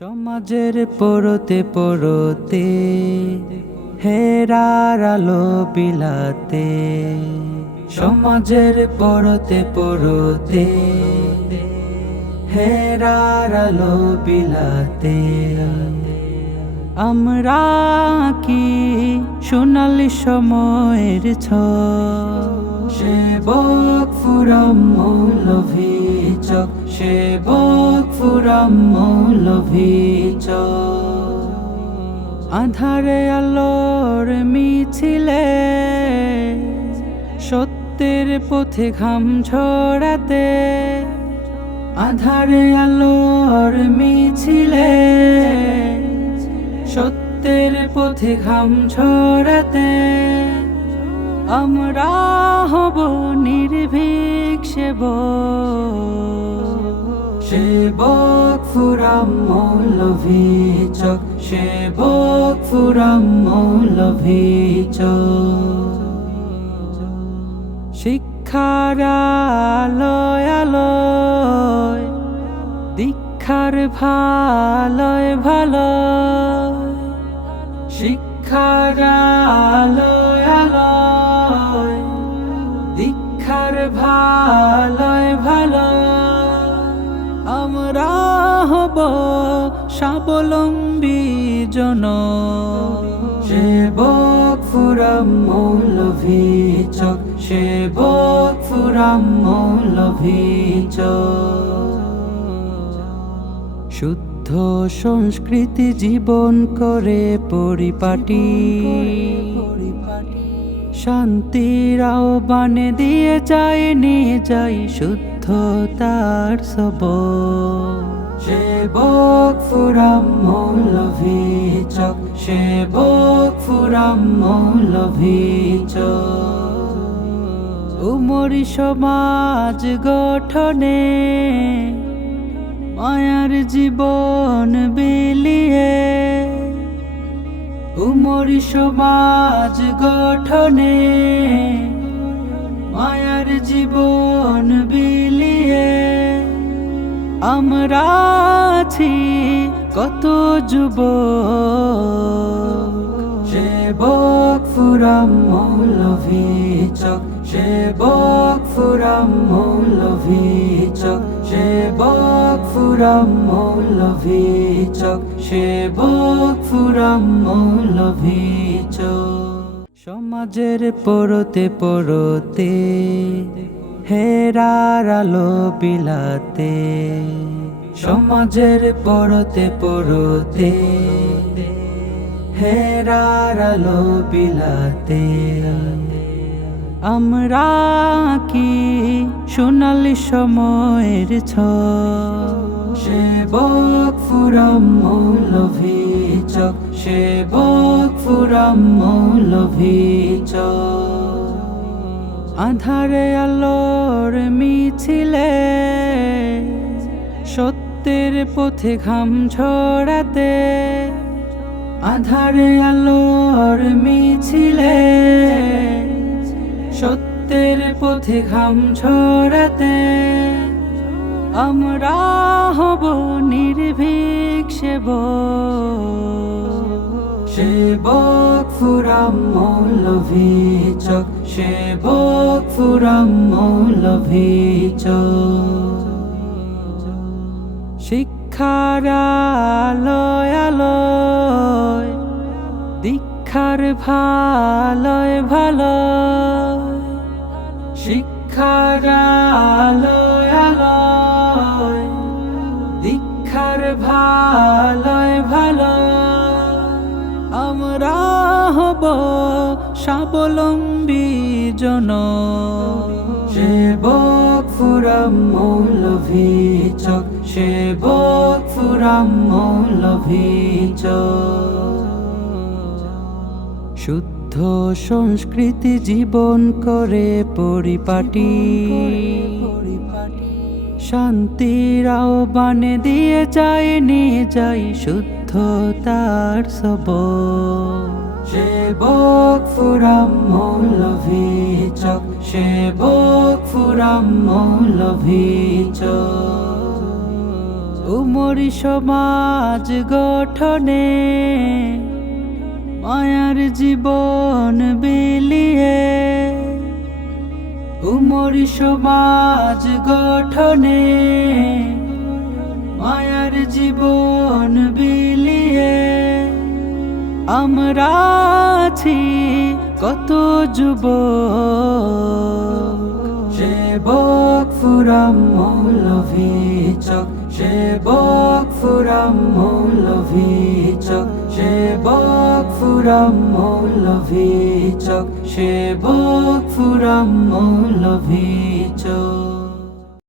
সমাজের পরতে পরতে হেরার আলো বিলাতে, সমাজের পরতে পরতে হেরার আলো বিলাতে, আমরা কি সোনালি সময়ের সেবক ফুরাম মৌলভী চক, সেবক ফুরাম মৌলভী চক। আধারে আলোর মিছিলে সত্যের পথে ঘাম ঝরাতে, আধারে আলোর মিছিলে সত্যের পথে ঘাম ঝরাতে, আমরা হব নির্ভীক সেবক ফুরাম মৌলভী চক, সেবক ফুরাম মৌলভী চক। শিক্ষার আলোয় আলোয় দীক্ষার ভালোয় ভালো, শিক্ষার আলোয় আলোয় দীক্ষার ভালোয় ভালো, আমরা হব স্বাবলম্বী জন সেবক ফুরাম মৌলভী চক, সেবক ফুরাম মৌলভী চক। শুদ্ধ সংস্কৃতি জীবন করে পরিপাটি, শান্তির আহ্বানে দিয়ে যায় নিয়ে যাই শুদ্ধতার সবক, সেবক ফুরাম মৌলভী চক, সেবক ফুরাম মৌলভী চক। উমরি সমাজ গঠনে মায়ার জীবন বিলিয়ে, উমরি সমাজ গঠনে মায়ার জীবন বিলিয়ে, আমরা আছি কত যুবক সেবক ফুরাম মৌলভী চক, সেবক ফুরাম মৌলভী চক, সেবক ফুরাম মৌলভী চক, সেবক ফুরাম মৌলভী চক। সমাজের পরতে পরতে হেরার আলো বিলাতে, সমাজের পরতে পরতে হেরার আলো বিলাতে, আমরা কি সোনালি সময়ের সেবক ফুরাম মৌলভী চক, সেবক ফুরাম মৌলভী চক। আধারে আলোর মিছিলে সত্যের পথে ঘাম ঝরাতে, আধারে আলোর মিছিলে সত্যের পথে ঘাম ঝরাতে, আমরা হব নির্ভীক সেবক ফুরাম মৌলভী চক, সেবক ফুরাম মৌলভী চক। শিক্ষার আলোয় আলোয় দীক্ষার ভালোয় ভালো, শিক্ষার আলোয় আলোয় দীক্ষার ভালোয় ভালো, আমরা হব স্বাবলম্বী জন সেবক ফুরাম মৌলভী চক, সেবক ফুরাম মৌলভী চক। শুদ্ধ সংস্কৃতি জীবন করে পরিপাটি, শান্তির আহ্বানে দিয়ে যায় নিয়ে যাই শুদ্ধতার সবক, সেবক ফুরাম মৌলভী চক, সেবক ফুরাম মৌলভী চক। উমরি সমাজ গঠনে মায়ার জীবন বিলিয়ে, উমরি সমাজ গঠনে মায়ার জীবন বিলিয়ে। আমরা আছি কত যুবক, সেবক ফুরাম মৌলভীচক, সেবক ফুরাম মৌলভীচক, সেবক ফুরাম মৌলভীচক, সেবক ফুরাম মৌলভীচক।